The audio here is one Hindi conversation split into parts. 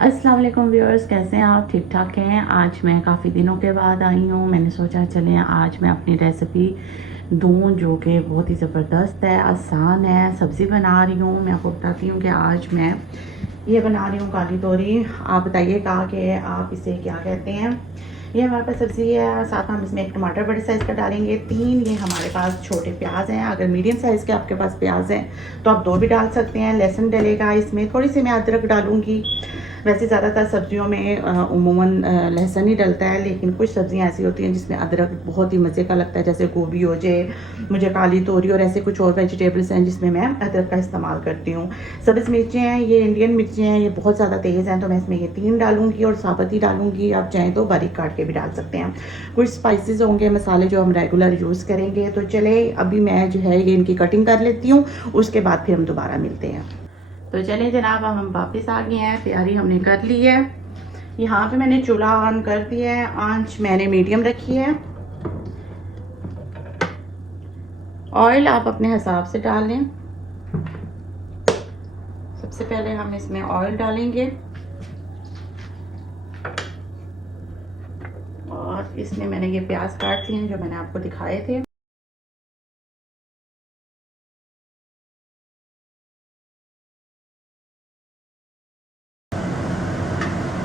अस्सलाम वालेकुम व्यूअर्स, कैसे हैं आप? ठीक ठाक हैं। आज मैं काफ़ी दिनों के बाद आई हूँ। मैंने सोचा चलें आज मैं अपनी रेसिपी दूँ जो कि बहुत ही ज़बरदस्त है, आसान है। सब्ज़ी बना रही हूँ। मैं आपको बताती हूँ कि आज मैं ये बना रही हूँ काली तोरी। आप बताइएगा कि आप इसे क्या कहते हैं। ये हमारे पास सब्ज़ी है, साथ में हम इसमें एक टमाटर बड़े साइज़ का डालेंगे, 3 ये हमारे पास छोटे प्याज हैं। अगर मीडियम साइज़ के आपके पास प्याज हैं तो आप 2 भी डाल सकते हैं। लहसुन डलेगा इसमें, थोड़ी सी मैं अदरक डालूँगी। वैसे ज़्यादातर सब्जियों में उमूमन लहसुन ही डलता है, लेकिन कुछ सब्जियां ऐसी होती हैं जिसमें अदरक बहुत ही मज़े का लगता है, जैसे गोभी हो जाए, मुझे काली तोरी और ऐसे कुछ और वेजिटेबल्स हैं जिसमें मैं अदरक का इस्तेमाल करती हूँ। सब्ज़ मिर्चें हैं, ये इंडियन मिर्चें हैं, ये बहुत ज़्यादा तेज़ हैं तो मैं इसमें ये 3 डालूँगी और साबुत ही डालूँगी। आप चाहें तो बारीक काट के भी डाल सकते हैं। कुछ स्पाइसेस होंगे, मसाले जो हम रेगुलर यूज़ करेंगे। तो चले अभी मैं जो है ये इनकी कटिंग कर लेती हूँ, उसके बाद फिर हम दोबारा मिलते हैं। तो चलिए जनाब, अब हम वापस आ गए हैं। तैयारी हमने कर ली है। यहाँ पे मैंने चूल्हा ऑन कर दिया है, आंच मैंने मीडियम रखी है। ऑयल आप अपने हिसाब से डाल लें। सबसे पहले हम इसमें ऑयल डालेंगे और इसमें मैंने ये प्याज काट लिए हैं जो मैंने आपको दिखाए थे।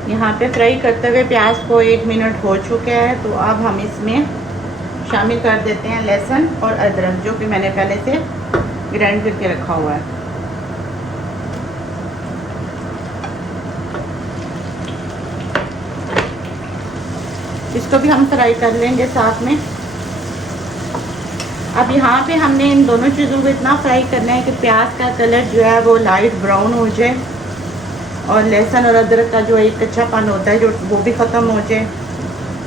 यहाँ पे फ्राई करते हुए प्याज को 1 मिनट हो चुका है, तो अब हम इसमें शामिल कर देते हैं लहसुन और अदरक, जो कि मैंने पहले से ग्राइंड करके रखा हुआ है। इसको भी हम फ्राई कर लेंगे साथ में। अब यहाँ पे हमने इन दोनों चीज़ों को इतना फ्राई करना है कि प्याज का कलर जो है वो लाइट ब्राउन हो जाए और लहसुन और अदरक का जो एक कच्चापन होता है जो वो भी ख़त्म हो जाए।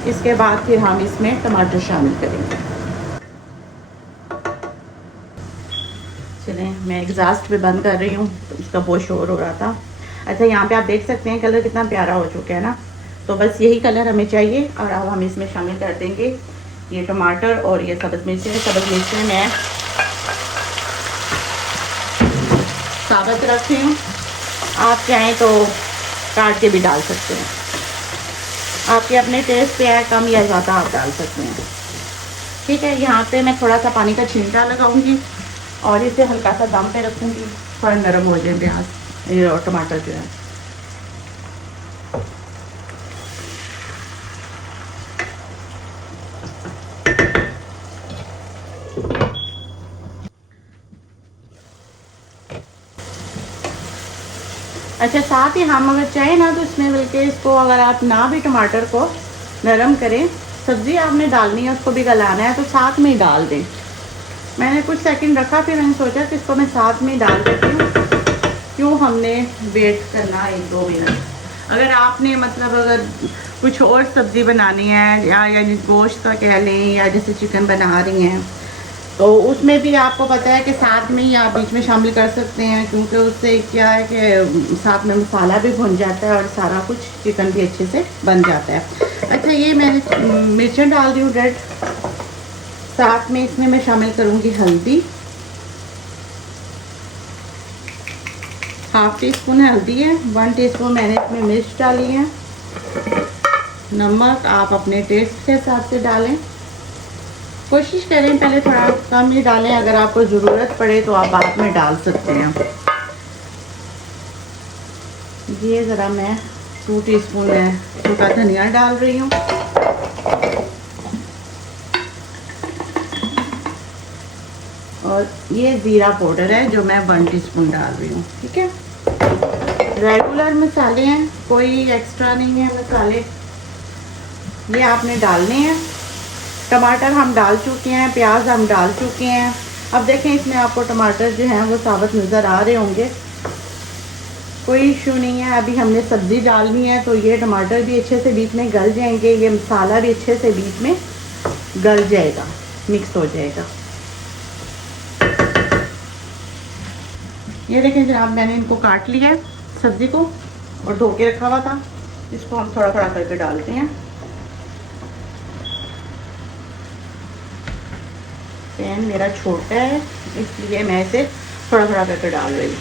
इसके बाद फिर हम इसमें टमाटर शामिल करेंगे। चलें, मैं एग्जॉस्ट पे बंद कर रही हूँ, तो उसका बहुत शोर हो रहा था। अच्छा, यहाँ पे आप देख सकते हैं कलर कितना प्यारा हो चुका है ना। तो बस यही कलर हमें चाहिए और अब हम इसमें शामिल कर देंगे ये टमाटर और ये सब्ज़ मिर्चें। सब्ज़ मिर्चें मैं साबुत रख रही हूँ, आप चाहें तो काट के भी डाल सकते हैं। आपके अपने टेस्ट पे है, कम या ज़्यादा आप डाल सकते हैं। ठीक है, यहाँ पे मैं थोड़ा सा पानी का छींटा लगाऊंगी और इसे हल्का सा दम पे रखूँगी, थोड़ा नरम हो जाए प्याज और टमाटर जो है। अच्छा, साथ ही हम अगर चाहें ना तो इसमें बल्कि इसको अगर आप ना भी टमाटर को नरम करें, सब्ज़ी आपने डालनी है उसको भी गलाना है तो साथ में ही डाल दें। मैंने कुछ सेकंड रखा, फिर मैंने सोचा कि इसको मैं साथ में ही डाल देती हूँ, क्यों हमने वेट करना 1-2 मिनट। अगर आपने मतलब अगर कुछ और सब्ज़ी बनानी है या यानी गोश्त का कह लें, या जैसे चिकन बना रही हैं तो उसमें भी आपको पता है कि साथ में ही आप बीच में शामिल कर सकते हैं, क्योंकि उससे क्या है कि साथ में मसाला भी भुन जाता है और सारा कुछ चिकन भी अच्छे से बन जाता है। अच्छा, ये मैंने मिर्चें डाल दी हूँ रेड। साथ में इसमें मैं शामिल करूँगी हल्दी, 1/2 टीस्पून हल्दी है, 1 टीस्पून मैंने इसमें मिर्च डाली है। नमक आप अपने टेस्ट के हिसाब से डालें, कोशिश करें पहले थोड़ा कम ही डालें, अगर आपको ज़रूरत पड़े तो आप बाद में डाल सकते हैं। ये ज़रा मैं 2 टीस्पून सूखा धनिया डाल रही हूँ और ये ज़ीरा पाउडर है जो मैं 1 टीस्पून डाल रही हूँ। ठीक है, रेगुलर मसाले हैं, कोई एक्स्ट्रा नहीं है मसाले, ये आपने डालने हैं। टमाटर हम डाल चुके हैं, प्याज हम डाल चुके हैं। अब देखें इसमें आपको टमाटर जो हैं वो साबुत नज़र आ रहे होंगे, कोई इशू नहीं है। अभी हमने सब्ज़ी डालनी है तो ये टमाटर भी अच्छे से बीच में गल जाएंगे, ये मसाला भी अच्छे से बीच में गल जाएगा, मिक्स हो जाएगा। ये देखें जनाब, मैंने इनको काट लिया है सब्ज़ी को और धो के रखा हुआ था। इसको हम थोड़ा थोड़ा करके डालते हैं। पैन मेरा छोटा है इसलिए मैं इसे थोड़ा थोड़ा करके डाल रही हूँ।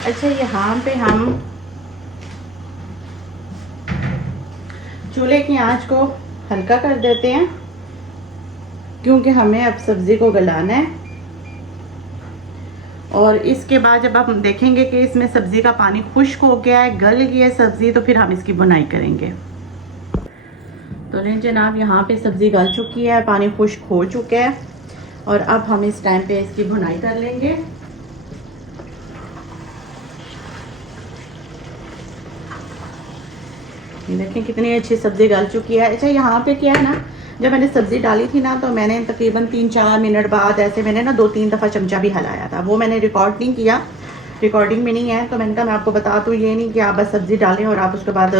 अच्छा, यहाँ पे हम चूल्हे की आंच को हल्का कर देते हैं क्योंकि हमें अब सब्ज़ी को गलाना है। और इसके बाद जब हम देखेंगे कि इसमें सब्ज़ी का पानी खुश्क हो गया है, गल गई है सब्ज़ी, तो फिर हम इसकी बुनाई करेंगे। तो लें जनाब, यहाँ पे सब्ज़ी गल चुकी है, पानी खुश्क हो चुका है और अब हम इस टाइम पे इसकी बुनाई कर लेंगे। देखें कितनी अच्छी सब्ज़ी गल चुकी है। अच्छा, यहाँ पे क्या है ना, जब मैंने सब्ज़ी डाली थी ना, तो मैंने तकरीबन 3-4 मिनट बाद ऐसे मैंने ना 2-3 दफ़ा चमचा भी हिलाया था। वो मैंने रिकॉर्ड नहीं किया, रिकॉर्डिंग में नहीं है, तो मैंने कहा मैं आपको बता दूँ। ये नहीं कि आप बस सब्ज़ी डालें और आप उसके बाद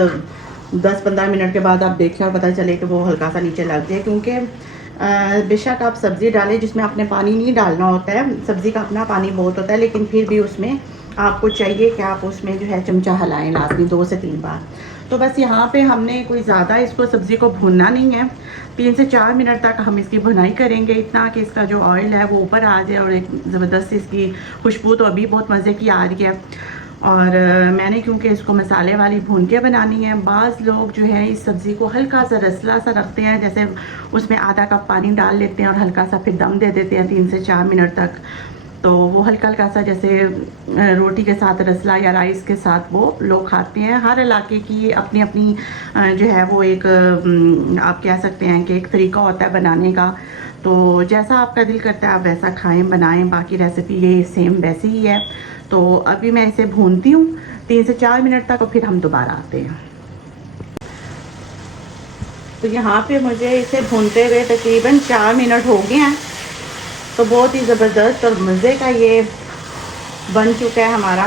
10-15 मिनट के बाद आप देखें और पता चले कि वो हल्का सा नीचे लग जाए। क्योंकि बेशक आप सब्ज़ी डालें जिसमें आपने पानी नहीं डालना होता है, सब्ज़ी का अपना पानी बहुत होता है, लेकिन फिर भी उसमें आपको चाहिए कि आप उसमें जो है चमचा हिलाएँ लाजमी 2 से 3 बार। तो बस यहाँ पे हमने कोई ज़्यादा इसको सब्ज़ी को भूनना नहीं है, 3 से 4 मिनट तक हम इसकी भुनाई करेंगे, इतना कि इसका जो ऑयल है वो ऊपर आ जाए और एक ज़बरदस्त इसकी खुशबू तो अभी बहुत मज़े की आ रही है। और मैंने क्योंकि इसको मसाले वाली भून के बनानी है, बाज़ लोग जो है इस सब्ज़ी को हल्का सा रसला सा रखते हैं, जैसे उसमें आधा कप पानी डाल लेते हैं और हल्का सा फिर दम दे देते हैं 3 से 4 मिनट तक। तो वो हल्का हल्का सा जैसे रोटी के साथ रसला या राइस के साथ वो लोग खाते हैं। हर इलाके की अपनी अपनी जो है वो एक आप कह सकते हैं कि एक तरीका होता है बनाने का। तो जैसा आपका दिल करता है आप वैसा खाएं, बनाएं। बाकी रेसिपी ये सेम वैसे ही है। तो अभी मैं इसे भूनती हूँ 3 से 4 मिनट तक और फिर हम दोबारा आते हैं। तो यहाँ पे मुझे इसे भूनते हुए तकरीबन 4 मिनट हो गए हैं। तो बहुत ही ज़बरदस्त और मज़े का ये बन चुका है हमारा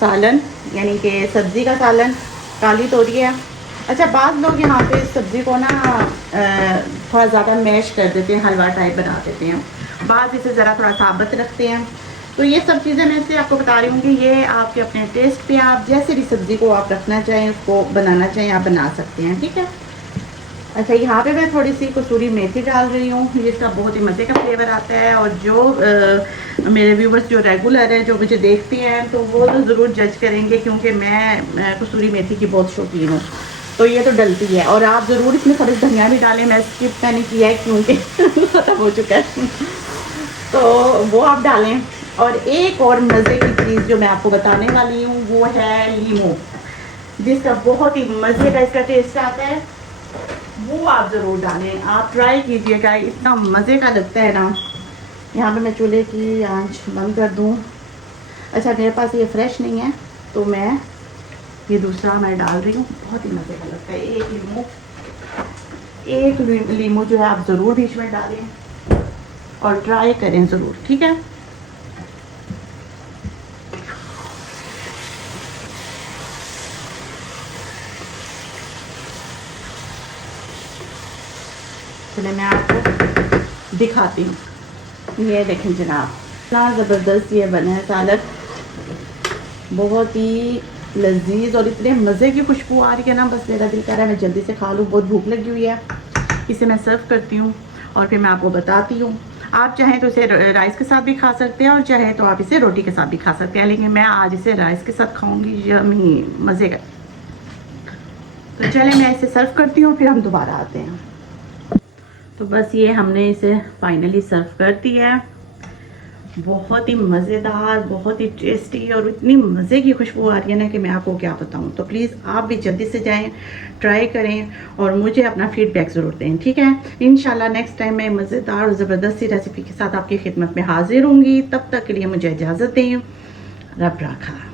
सालन, यानी कि सब्ज़ी का सालन, काली तोरी है। अच्छा, बाद लोग यहाँ पे सब्ज़ी को ना थोड़ा ज़्यादा मैश कर देते हैं, हलवा टाइप बना देते हैं, बाद इसे ज़रा थोड़ा साबुत रखते हैं। तो ये सब चीज़ें मैं इसलिए आपको बता रही हूँ कि ये आपके अपने टेस्ट पे, आप जैसे भी सब्ज़ी को आप रखना चाहें, उसको बनाना चाहें, आप बना सकते हैं, ठीक है। अच्छा, यहाँ पे मैं थोड़ी सी कसूरी मेथी डाल रही हूँ, जिसका बहुत ही मज़े का फ्लेवर आता है। और जो मेरे व्यूवर्स जो रेगुलर हैं, जो मुझे देखते हैं, तो वो तो ज़रूर जज करेंगे क्योंकि मैं कसूरी मेथी की बहुत शौकीन हूँ। तो ये तो डलती है और आप ज़रूर इसमें थोड़ी धनिया भी डालें। मैं स्किप मैंने किया है क्योंकि ख़त्म हो चुका है, तो वो आप डालें। और एक और मज़े की चीज़ जो मैं आपको बताने वाली हूँ वो है लीमू, जिसका बहुत ही मज़े का इसका टेस्ट आता है, वो आप ज़रूर डालें। आप ट्राई कीजिएगा, इतना मज़े का लगता है ना। यहाँ पे मैं चूल्हे की आंच बंद कर दूँ। अच्छा, मेरे पास ये फ्रेश नहीं है तो मैं ये दूसरा मैं डाल रही हूँ, बहुत ही मज़े का लगता है। एक लीमू जो है आप ज़रूर बीच में डालें और ट्राई करें ज़रूर, ठीक है। चलिए मैं आपको दिखाती हूँ। ये देखें जनाब, इतना ज़बरदस्त ये बना है सालन, बहुत ही लजीज और इतने मज़े की खुशबू आ रही है ना, बस मेरा दिल कर रहा है मैं जल्दी से खा लूँ, बहुत भूख लगी हुई है। इसे मैं सर्व करती हूँ और फिर मैं आपको बताती हूँ। आप चाहें तो इसे राइस के साथ भी खा सकते हैं और चाहे तो आप इसे रोटी के साथ भी खा सकते हैं, लेकिन मैं आज इसे राइस के साथ खाऊँगी, यम्मी मज़े का। तो चलें मैं इसे सर्व करती हूँ, फिर हम दोबारा आते हैं। तो बस ये हमने इसे फाइनली सर्व कर दिया है। बहुत ही मज़ेदार, बहुत ही टेस्टी और इतनी मज़े की खुशबू आ रही है ना कि मैं आपको क्या बताऊं। तो प्लीज़ आप भी जल्दी से जाएं, ट्राई करें और मुझे अपना फीडबैक ज़रूर दें, ठीक है। इंशाल्लाह नेक्स्ट टाइम मैं मज़ेदार और ज़बरदस्ती रेसिपी के साथ आपकी खिदमत में हाजिर होंगी। तब तक के लिए मुझे इजाज़त दें। रब राखा।